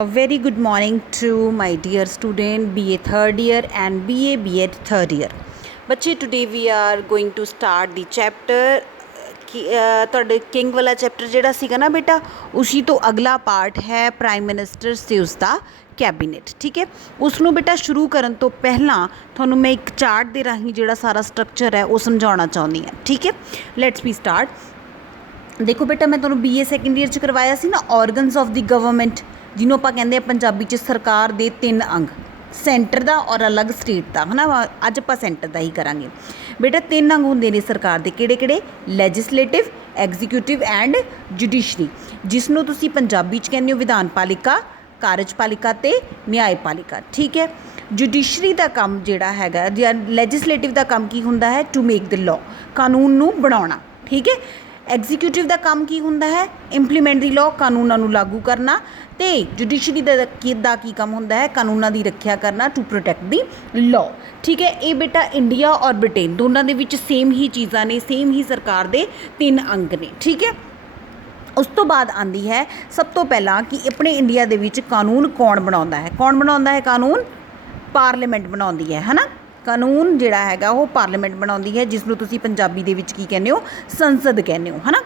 A very good morning to my dear student BA third year and BA B.Ed third year. ਬੱਚੇ today we are going to start the chapter ਤੁਹਾਡੇ king ਵਾਲਾ chapter ਜਿਹੜਾ ਸੀਗਾ ਨਾ ਬੇਟਾ ਉਸੀ ਤੋਂ ਅਗਲਾ ਪਾਰਟ ਹੈ ਪ੍ਰਾਈਮ ਮਿਨਿਸਟਰ ਤੇ ਉਸਦਾ ਕੈਬਨਿਟ। ਠੀਕ ਹੈ, ਉਸ ਨੂੰ ਬੇਟਾ ਸ਼ੁਰੂ ਕਰਨ ਤੋਂ ਪਹਿਲਾਂ ਤੁਹਾਨੂੰ ਮੈਂ ਇੱਕ ਚਾਰਟ ਦੇ ਰਾਹੀਂ ਜਿਹੜਾ ਸਾਰਾ ਸਟਰਕਚਰ ਹੈ ਉਹ ਸਮਝਾਉਣਾ ਚਾਹੁੰਦੀ ਹਾਂ। ਠੀਕ ਹੈ, ਲੈਟਸ ਵੀ ਸਟਾਰਟ। ਦੇਖੋ ਬੇਟਾ ਮੈਂ ਤੁਹਾਨੂੰ BA ਸੈਕੰਡ ਈਅਰ 'ਚ ਕਰਵਾਇਆ ਸੀ ਨਾ ਔਰਗਨਸ ਆਫ ਦੀ ਗਵਰਨਮੈਂਟ, ਜਿਹਨੂੰ ਆਪਾਂ ਕਹਿੰਦੇ ਆ ਪੰਜਾਬੀ 'ਚ ਸਰਕਾਰ ਦੇ 3 ਅੰਗ, ਸੈਂਟਰ ਦਾ ਔਰ ਅਲੱਗ ਸਟੇਟ ਦਾ, ਹੈ ਨਾ। ਅੱਜ ਆਪਾਂ ਸੈਂਟਰ ਦਾ ਹੀ ਕਰਾਂਗੇ ਬੇਟਾ। 3 ਅੰਗ ਹੁੰਦੇ ਨੇ ਸਰਕਾਰ ਦੇ, ਕਿਹੜੇ ਕਿਹੜੇ? ਲੈਜਿਸਲੇਟਿਵ, ਐਗਜ਼ੀਕਿਊਟਿਵ ਐਂਡ ਜੁਡੀਸ਼ਰੀ, ਜਿਸ ਨੂੰ ਤੁਸੀਂ ਪੰਜਾਬੀ 'ਚ ਕਹਿੰਦੇ ਹੋ ਵਿਧਾਨ ਪਾਲਿਕਾ, ਕਾਰਜਪਾਲਿਕਾ ਅਤੇ ਨਿਆਂਪਾਲਿਕਾ। ਠੀਕ ਹੈ, ਜੁਡੀਸ਼ਰੀ ਦਾ ਕੰਮ ਜਿਹੜਾ ਹੈਗਾ ਜਾਂ ਲੈਜਿਸਲੇਟਿਵ ਦਾ ਕੰਮ ਕੀ ਹੁੰਦਾ ਹੈ? ਟੂ ਮੇਕ ਦ ਲਾਅ, ਕਾਨੂੰਨ ਨੂੰ ਬਣਾਉਣਾ। ਠੀਕ ਹੈ, ਐਗਜ਼ੀਕਿਊਟਿਵ ਦਾ ਕੰਮ ਕੀ ਹੁੰਦਾ ਹੈ? ਇੰਪਲੀਮੈਂਟ ਦੀ ਲਾਅ, ਕਾਨੂੰਨਾਂ ਨੂੰ ਲਾਗੂ ਕਰਨਾ। ਅਤੇ ਜੁਡੀਸ਼ਰੀ ਦਾ ਕੀ ਕੰਮ ਹੁੰਦਾ ਹੈ? ਕਾਨੂੰਨਾਂ ਦੀ ਰੱਖਿਆ ਕਰਨਾ, ਟੂ ਪ੍ਰੋਟੈਕਟ ਦੀ ਲਾਅ। ਠੀਕ ਹੈ, ਇਹ ਬੇਟਾ ਇੰਡੀਆ ਔਰ ਬ੍ਰਿਟੇਨ ਦੋਨਾਂ ਦੇ ਵਿੱਚ ਸੇਮ ਹੀ ਚੀਜ਼ਾਂ ਨੇ, ਸੇਮ ਹੀ ਸਰਕਾਰ ਦੇ 3 ਅੰਗ ਨੇ। ਠੀਕ ਹੈ, ਉਸ ਤੋਂ ਬਾਅਦ ਆਉਂਦੀ ਹੈ ਸਭ ਤੋਂ ਪਹਿਲਾਂ ਕਿ ਆਪਣੇ ਇੰਡੀਆ ਦੇ ਵਿੱਚ ਕਾਨੂੰਨ ਕੌਣ ਬਣਾਉਂਦਾ ਹੈ? ਕੌਣ ਬਣਾਉਂਦਾ ਹੈ ਕਾਨੂੰਨ? ਪਾਰਲੀਮੈਂਟ ਬਣਾਉਂਦੀ ਹੈ ਨਾ। ਕਾਨੂੰਨ ਜਿਹੜਾ ਹੈਗਾ ਉਹ ਪਾਰਲੀਮੈਂਟ ਬਣਾਉਂਦੀ ਹੈ, ਜਿਸ ਨੂੰ ਤੁਸੀਂ ਪੰਜਾਬੀ ਦੇ ਵਿੱਚ ਕੀ ਕਹਿੰਦੇ ਹੋ? ਸੰਸਦ ਕਹਿੰਦੇ ਹੋ, ਹੈ ਨਾ।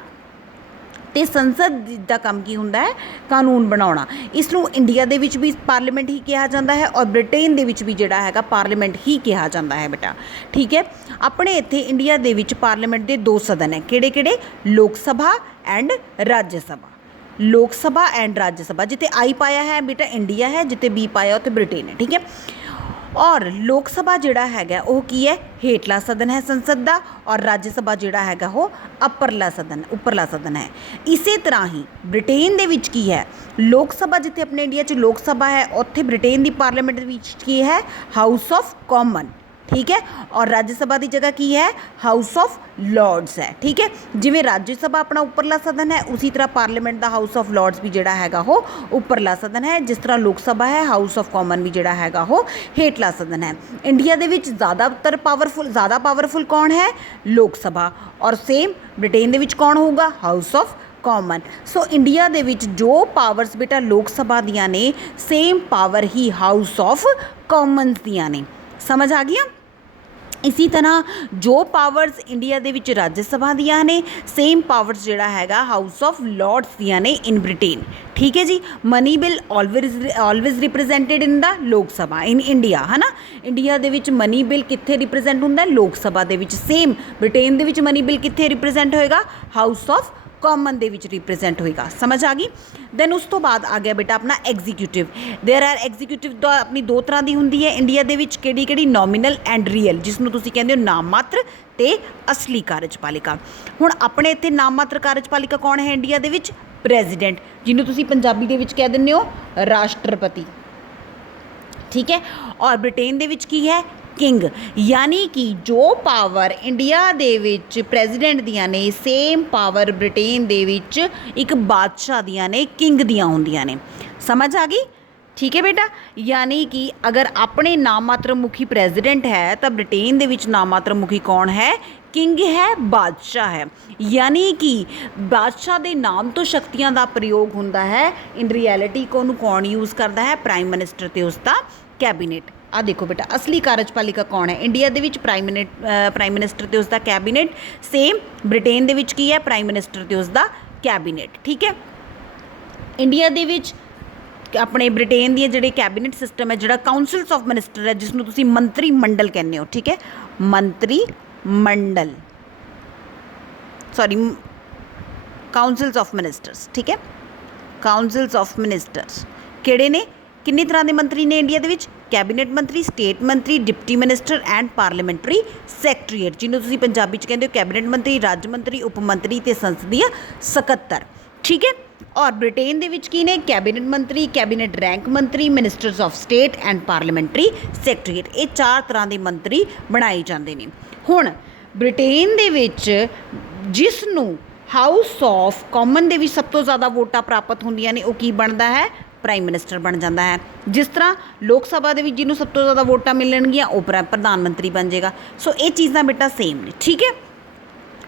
ਅਤੇ ਸੰਸਦ ਦਾ ਕੰਮ ਕੀ ਹੁੰਦਾ ਹੈ? ਕਾਨੂੰਨ ਬਣਾਉਣਾ। ਇਸ ਨੂੰ ਇੰਡੀਆ ਦੇ ਵਿੱਚ ਵੀ ਪਾਰਲੀਮੈਂਟ ਹੀ ਕਿਹਾ ਜਾਂਦਾ ਹੈ ਔਰ ਬ੍ਰਿਟੇਨ ਦੇ ਵਿੱਚ ਵੀ ਜਿਹੜਾ ਹੈਗਾ ਪਾਰਲੀਮੈਂਟ ਹੀ ਕਿਹਾ ਜਾਂਦਾ ਹੈ ਬੇਟਾ। ਠੀਕ ਹੈ, ਆਪਣੇ ਇੱਥੇ ਇੰਡੀਆ ਦੇ ਵਿੱਚ ਪਾਰਲੀਮੈਂਟ ਦੇ 2 ਸਦਨ ਹੈ, ਕਿਹੜੇ ਕਿਹੜੇ? ਲੋਕ ਸਭਾ ਐਂਡ ਰਾਜ ਸਭਾ। ਲੋਕ ਸਭਾ ਐਂਡ ਰਾਜ ਸਭਾ, ਜਿੱਥੇ ਆਈ ਪਾਇਆ ਹੈ ਬੇਟਾ ਇੰਡੀਆ ਹੈ, ਜਿੱਥੇ ਬੀ ਪਾਇਆ ਉੱਥੇ ਬ੍ਰਿਟੇਨ ਹੈ। ਠੀਕ ਹੈ, ਔਰ ਲੋਕ ਸਭਾ ਜਿਹੜਾ ਹੈਗਾ ਉਹ ਕੀ ਹੈ? ਹੇਠਲਾ ਸਦਨ ਹੈ ਸੰਸਦ ਦਾ, ਔਰ ਰਾਜ ਸਭਾ ਜਿਹੜਾ ਹੈਗਾ ਉਹ ਉੱਪਰਲਾ ਸਦਨ ਹੈ। ਇਸੇ ਤਰ੍ਹਾਂ ਹੀ ਬ੍ਰਿਟੇਨ ਦੇ ਵਿੱਚ ਕੀ ਹੈ? ਲੋਕ ਸਭਾ, ਜਿੱਥੇ ਆਪਣੇ ਇੰਡੀਆ 'ਚ ਲੋਕ ਸਭਾ ਹੈ, ਉੱਥੇ ਬ੍ਰਿਟੇਨ ਦੀ ਪਾਰਲੀਮੈਂਟ ਦੇ ਵਿੱਚ ਕੀ ਹੈ? House of common. ਠੀਕ ਹੈ, ਔਰ ਰਾਜ ਸਭਾ ਦੀ ਜਗ੍ਹਾ ਕੀ ਹੈ? ਹਾਊਸ ਆਫ ਲਾਰਡਸ ਹੈ। ਠੀਕ ਹੈ, ਜਿਵੇਂ ਰਾਜ ਸਭਾ ਆਪਣਾ ਉੱਪਰਲਾ ਸਦਨ ਹੈ, ਉਸੀ ਤਰ੍ਹਾਂ ਪਾਰਲੀਮੈਂਟ ਦਾ ਹਾਊਸ ਆਫ ਲਾਰਡਸ ਵੀ ਜਿਹੜਾ ਹੈਗਾ ਉਹ ਉੱਪਰਲਾ ਸਦਨ ਹੈ। ਜਿਸ ਤਰ੍ਹਾਂ ਲੋਕ ਸਭਾ ਹੈ, ਹਾਊਸ ਆਫ ਕਾਮਨ ਵੀ ਜਿਹੜਾ ਹੈਗਾ ਉਹ ਹੇਠਲਾ ਸਦਨ ਹੈ। ਇੰਡੀਆ ਦੇ ਵਿੱਚ ਜ਼ਿਆਦਾ ਪਾਵਰਫੁਲ ਕੌਣ ਹੈ? ਲੋਕ ਸਭਾ। ਔਰ ਸੇਮ ਬ੍ਰਿਟੇਨ ਦੇ ਵਿੱਚ ਕੌਣ ਹੋਊਗਾ? House of common. So India ਦੇ ਵਿੱਚ ਜੋ ਪਾਵਰਸ ਬੇਟਾ ਲੋਕ ਸਭਾ ਦੀਆਂ ਨੇ, same power he house of Commons ਦੀਆਂ ਨੇ। ਸਮਝ ਆ ਗਈਆਂ? ਇਸੀ ਤਰ੍ਹਾਂ ਜੋ ਪਾਵਰਸ ਇੰਡੀਆ ਦੇ ਵਿੱਚ ਰਾਜ ਸਭਾ ਦੀਆਂ ਨੇ, ਸੇਮ ਪਾਵਰਸ ਜਿਹੜਾ ਹੈਗਾ ਹਾਊਸ ਆਫ ਲਾਰਡਸ ਦੀਆਂ ਨੇ ਇਨ ਬ੍ਰਿਟੇਨ। ਠੀਕ ਹੈ ਜੀ, ਮਨੀ ਬਿੱਲ ਆਲਵੇਜ਼ ਰਿਪਰੈਜ਼ੈਂਟਡ ਇਨ ਦਾ ਲੋਕ ਸਭਾ ਇਨ ਇੰਡੀਆ, ਹੈ ਨਾ। ਇੰਡੀਆ ਦੇ ਵਿੱਚ ਮਨੀ ਬਿੱਲ ਕਿੱਥੇ ਰਿਪਰੈਜ਼ੈਂਟ ਹੁੰਦਾ? ਲੋਕ ਸਭਾ ਦੇ ਵਿੱਚ। ਸੇਮ ਬ੍ਰਿਟੇਨ ਦੇ ਵਿੱਚ ਮਨੀ ਬਿੱਲ ਕਿੱਥੇ ਰਿਪਰੈਜ਼ੈਂਟ ਹੋਏਗਾ? ਹਾਊਸ ਆਫ ਕਾਮਨ ਦੇ ਵਿੱਚ ਰਿਪਰੈਜ਼ੈਂਟ ਹੋਏਗਾ। ਸਮਝ ਆ ਗਈ? ਦੈਨ ਉਸ ਤੋਂ ਬਾਅਦ ਆ ਗਿਆ ਬੇਟਾ ਆਪਣਾ ਐਗਜ਼ੀਕਿਊਟਿਵ। ਦੇਅਰ ਆਰ ਐਗਜ਼ੀਕਿਊਟਿਵ ਦਾ ਆਪਣੀ 2 ਤਰ੍ਹਾਂ ਦੀ ਹੁੰਦੀ ਹੈ ਇੰਡੀਆ ਦੇ ਵਿੱਚ, ਕਿਹੜੀ ਨੋਮੀਨਲ ਐਂਡ ਰੀਅਲ, ਜਿਸ ਨੂੰ ਤੁਸੀਂ ਕਹਿੰਦੇ ਹੋ ਨਾਮ ਮਾਤਰ ਅਤੇ ਅਸਲੀ ਕਾਰਜਪਾਲਿਕਾ। ਹੁਣ ਆਪਣੇ ਇੱਥੇ ਨਾਮ ਮਾਤਰ ਕਾਰਜਪਾਲਿਕਾ ਕੌਣ ਹੈ ਇੰਡੀਆ ਦੇ ਵਿੱਚ? ਪ੍ਰੈਜ਼ੀਡੈਂਟ, ਜਿਹਨੂੰ ਤੁਸੀਂ ਪੰਜਾਬੀ ਦੇ ਵਿੱਚ ਕਹਿ ਦਿੰਦੇ ਹੋ ਰਾਸ਼ਟਰਪਤੀ। ਠੀਕ ਹੈ, ਔਰ ਬ੍ਰਿਟੇਨ ਦੇ ਵਿੱਚ ਕੀ ਹੈ? ਕਿੰਗ। ਯਾਨੀ ਕਿ ਜੋ ਪਾਵਰ ਇੰਡੀਆ ਦੇ ਵਿੱਚ ਪ੍ਰੈਜ਼ੀਡੈਂਟ ਦੀਆਂ ਨੇ, ਸੇਮ ਪਾਵਰ ਬ੍ਰਿਟੇਨ ਦੇ ਵਿੱਚ ਇੱਕ ਬਾਦਸ਼ਾਹ ਦੀਆਂ ਨੇ, ਕਿੰਗ ਦੀਆਂ ਹੁੰਦੀਆਂ ਨੇ। ਸਮਝ ਆ ਗਈ? ਠੀਕ ਹੈ ਬੇਟਾ, ਯਾਨੀ ਕਿ ਅਗਰ ਆਪਣੇ ਨਾਮ ਮਾਤਰ ਮੁਖੀ ਪ੍ਰੈਜ਼ੀਡੈਂਟ ਹੈ ਤਾਂ ਬ੍ਰਿਟੇਨ ਦੇ ਵਿੱਚ ਨਾਮ ਮਾਤਰ ਮੁਖੀ ਕੌਣ ਹੈ? ਕਿੰਗ ਹੈ, ਬਾਦਸ਼ਾਹ ਹੈ। ਯਾਨੀ ਕਿ ਬਾਦਸ਼ਾਹ ਦੇ ਨਾਮ ਤੋਂ ਸ਼ਕਤੀਆਂ ਦਾ ਪ੍ਰਯੋਗ ਹੁੰਦਾ ਹੈ। ਇਨ ਰਿਐਲਿਟੀ ਉਹਨੂੰ ਕੌਣ ਯੂਜ਼ ਕਰਦਾ ਹੈ? ਪ੍ਰਾਈਮ ਮਿਨਿਸਟਰ ਅਤੇ ਉਸਦਾ ਕੈਬਨਿਟ। ਆ ਦੇਖੋ ਬੇਟਾ, ਅਸਲੀ ਕਾਰਜਪਾਲਿਕਾ ਕੌਣ ਹੈ ਇੰਡੀਆ ਦੇ ਵਿੱਚ? ਪ੍ਰਾਈਮ ਮਿਨਿਸਟਰ ਅਤੇ ਉਸਦਾ ਕੈਬਨਿਟ। ਸੇਮ ਬ੍ਰਿਟੇਨ ਦੇ ਵਿੱਚ ਕੀ ਹੈ? ਪ੍ਰਾਈਮ ਮਿਨਿਸਟਰ ਅਤੇ ਉਸਦਾ ਕੈਬਨਿਟ। ਠੀਕ ਹੈ, ਇੰਡੀਆ ਦੇ ਵਿੱਚ ਆਪਣੇ ਬ੍ਰਿਟੇਨ ਦੀਆਂ ਜਿਹੜੇ ਕੈਬਨਿਟ ਸਿਸਟਮ ਹੈ, ਜਿਹੜਾ ਕਾਊਂਸਲਸ ਆਫ ਮਿਨਿਸਟਰ ਹੈ, ਜਿਸ ਨੂੰ ਤੁਸੀਂ ਮੰਤਰੀ ਮੰਡਲ ਕਹਿੰਦੇ ਹੋ। ਠੀਕ ਹੈ, ਕਾਊਂਸਲਸ ਆਫ ਮਿਨਿਸਟਰਸ। ਠੀਕ ਹੈ, ਕਾਊਂਸਲਸ ਆਫ ਮਿਨਿਸਟਰਸ ਕਿਹੜੇ ਨੇ? ਕਿੰਨੇ ਤਰ੍ਹਾਂ ਦੇ ਮੰਤਰੀ ਨੇ ਇੰਡੀਆ ਦੇ ਵਿੱਚ? ਕੈਬਨਿਟ ਮੰਤਰੀ, ਸਟੇਟ ਮੰਤਰੀ, deputy minister and parliamentary secretariat, ਜਿਹਨੂੰ ਤੁਸੀਂ ਪੰਜਾਬੀ 'ਚ ਕਹਿੰਦੇ ਹੋ ਕੈਬਨਿਟ ਮੰਤਰੀ, ਰਾਜ ਮੰਤਰੀ, ਉਪ ਮੰਤਰੀ ਅਤੇ ਸੰਸਦੀय ਸਕੱਤਰ। ਠੀਕ ਹੈ, ਔਰ ਬ੍ਰਿਟੇਨ ਦੇ ਵਿੱਚ ਕੀ ਨੇ? ਕੈਬਨਿਟ ਮੰਤਰੀ, ਕੈਬਨਿਟ ਰੈਂਕ ਮੰਤਰੀ, ministers of state and parliamentary secretariat. ਇਹ 4 ਤਰ੍ਹਾਂ ਦੇ ਮੰਤਰੀ ਬਣਾਏ ਜਾਂਦੇ ਨੇ। ਹੁਣ ਬ੍ਰਿਟੇਨ ਦੇ ਵਿੱਚ ਜਿਸ ਨੂੰ ਹਾਊਸ ਆਫ ਕਾਮਨ ਦੇ ਵਿੱਚ ਸਭ ਤੋਂ ਜ਼ਿਆਦਾ ਵੋਟਾਂ ਪ੍ਰਾਪਤ ਹੁੰਦੀਆਂ ਨੇ, ਉਹ ਕੀ ਬਣਦਾ ਹੈ? ਪ੍ਰਾਈਮ ਮਿਨਿਸਟਰ ਬਣ ਜਾਂਦਾ ਹੈ। ਜਿਸ ਤਰ੍ਹਾਂ ਲੋਕ ਸਭਾ ਦੇ ਵਿੱਚ ਜਿਹਨੂੰ ਸਭ ਤੋਂ ਜ਼ਿਆਦਾ ਵੋਟਾਂ ਮਿਲਣਗੀਆਂ ਉਹ ਪ੍ਰਧਾਨ ਮੰਤਰੀ ਬਣ ਜਾਏਗਾ। ਸੋ ਇਹ ਚੀਜ਼ਾਂ ਬੇਟਾ ਸੇਮ ਨੇ। ਠੀਕ ਹੈ,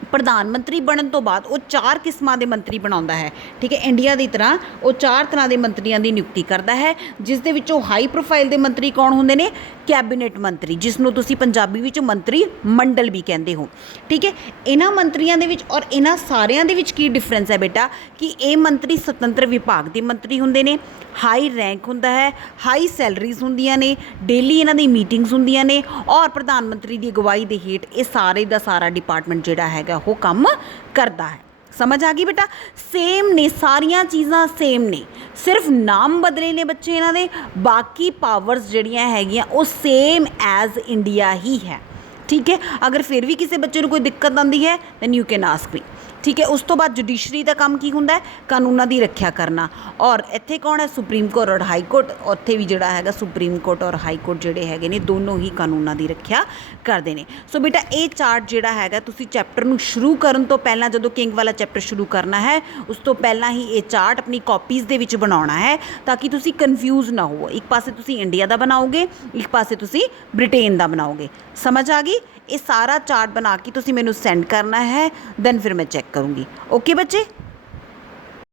ਪ੍ਰਧਾਨ ਮੰਤਰੀ ਬਣਨ ਤੋਂ ਬਾਅਦ ਉਹ 4 ਕਿਸਮਾਂ ਦੇ ਮੰਤਰੀ ਬਣਾਉਂਦਾ ਹੈ, ਠੀਕ ਹੈ। ਇੰਡੀਆ ਦੀ ਤਰ੍ਹਾਂ ਉਹ 4 ਤਰ੍ਹਾਂ ਦੇ ਮੰਤਰੀਆਂ ਦੀ ਨਿਯੁਕਤੀ ਕਰਦਾ ਹੈ, ਜਿਸ ਦੇ ਵਿੱਚੋਂ ਹਾਈ ਪ੍ਰੋਫਾਈਲ ਦੇ ਮੰਤਰੀ ਕੌਣ ਹੁੰਦੇ ਨੇ? ਕੈਬਨਿਟ ਮੰਤਰੀ, ਜਿਸ ਨੂੰ ਤੁਸੀਂ ਪੰਜਾਬੀ ਵਿੱਚ ਮੰਤਰੀ ਮੰਡਲ ਵੀ ਕਹਿੰਦੇ ਹੋ, ਠੀਕ ਹੈ। ਇਹਨਾਂ ਮੰਤਰੀਆਂ ਦੇ ਵਿੱਚ ਔਰ ਇਹਨਾਂ ਸਾਰਿਆਂ ਦੇ ਵਿੱਚ ਕੀ ਡਿਫਰੈਂਸ ਹੈ ਬੇਟਾ ਕਿ ਇਹ ਮੰਤਰੀ ਸੁਤੰਤਰ ਵਿਭਾਗ ਦੇ ਮੰਤਰੀ ਹੁੰਦੇ ਨੇ, ਹਾਈ ਰੈਂਕ ਹੁੰਦਾ ਹੈ, ਹਾਈ ਸੈਲਰੀਜ਼ ਹੁੰਦੀਆਂ ਨੇ, ਡੇਲੀ ਇਹਨਾਂ ਦੀ ਮੀਟਿੰਗਸ ਹੁੰਦੀਆਂ ਨੇ ਔਰ ਪ੍ਰਧਾਨ ਮੰਤਰੀ ਦੀ ਅਗਵਾਈ ਦੇ ਹੇਠ ਇਹ ਸਾਰੇ ਦਾ ਸਾਰਾ ਡਿਪਾਰਟਮੈਂਟ ਜਿਹੜਾ ਹੈਗਾ ਉਹ ਕੰਮ ਕਰਦਾ ਹੈ। ਸਮਝ ਆ ਗਈ ਬੇਟਾ? ਸੇਮ ਨੇ, ਸਾਰੀਆਂ ਚੀਜ਼ਾਂ ਸੇਮ ਨੇ, ਸਿਰਫ ਨਾਮ ਬਦਲੇ ਨੇ ਬੱਚੇ ਇਹਨਾਂ ਦੇ, ਬਾਕੀ ਪਾਵਰਸ ਜਿਹੜੀਆਂ ਹੈਗੀਆਂ ਉਹ ਸੇਮ ਐਜ਼ ਇੰਡੀਆ ਹੀ ਹੈ, ਠੀਕ ਹੈ। ਅਗਰ ਫਿਰ ਵੀ ਕਿਸੇ ਬੱਚੇ ਨੂੰ ਕੋਈ ਦਿੱਕਤ ਆਉਂਦੀ ਹੈ then you can ask me, ਠੀਕ ਹੈ। ਉਸ ਤੋਂ ਬਾਅਦ ਜੁਡੀਸ਼ਰੀ ਦਾ ਕੰਮ ਕੀ ਹੁੰਦਾ ਹੈ? ਕਾਨੂੰਨਾਂ ਦੀ ਰੱਖਿਆ ਕਰਨਾ। ਔਰ ਇੱਥੇ ਕੌਣ ਹੈ? ਸੁਪਰੀਮ ਕੋਰਟ ਔਰ ਹਾਈ ਕੋਰਟ। ਉੱਥੇ ਵੀ ਜਿਹੜਾ ਹੈਗਾ ਸੁਪਰੀਮ ਕੋਰਟ ਔਰ ਹਾਈ ਕੋਰਟ ਜਿਹੜੇ ਹੈਗੇ ਨੇ ਦੋਨੋਂ ਹੀ ਕਾਨੂੰਨਾਂ ਦੀ ਰੱਖਿਆ ਕਰਦੇ ਨੇ। ਸੋ ਬੇਟਾ ਇਹ ਚਾਰਟ ਜਿਹੜਾ ਹੈਗਾ ਤੁਸੀਂ ਚੈਪਟਰ ਨੂੰ ਸ਼ੁਰੂ ਕਰਨ ਤੋਂ ਪਹਿਲਾਂ, ਜਦੋਂ ਕਿੰਗ ਵਾਲਾ ਚੈਪਟਰ ਸ਼ੁਰੂ ਕਰਨਾ ਹੈ ਉਸ ਤੋਂ ਪਹਿਲਾਂ ਹੀ ਇਹ ਚਾਰਟ ਆਪਣੀ ਕਾਪੀਜ਼ ਦੇ ਵਿੱਚ ਬਣਾਉਣਾ ਹੈ ਤਾਂ ਕਿ ਤੁਸੀਂ ਕਨਫਿਊਜ਼ ਨਾ ਹੋਵੋ। ਇੱਕ ਪਾਸੇ ਤੁਸੀਂ ਇੰਡੀਆ ਦਾ ਬਣਾਓਗੇ, ਇੱਕ ਪਾਸੇ ਤੁਸੀਂ ਬ੍ਰਿਟੇਨ ਦਾ ਬਣਾਓਗੇ। ਸਮਝ ਆ ਗਈ? ਇਹ ਸਾਰਾ ਚਾਰਟ ਬਣਾ ਕੇ ਤੁਸੀਂ ਮੈਨੂੰ ਸੈਂਡ ਕਰਨਾ ਹੈ, ਦੈਨ ਫਿਰ ਮੈਂ ਚੈੱਕ ਕਰੂੰਗੀ। ਓਕੇ ਬੱਚੇ।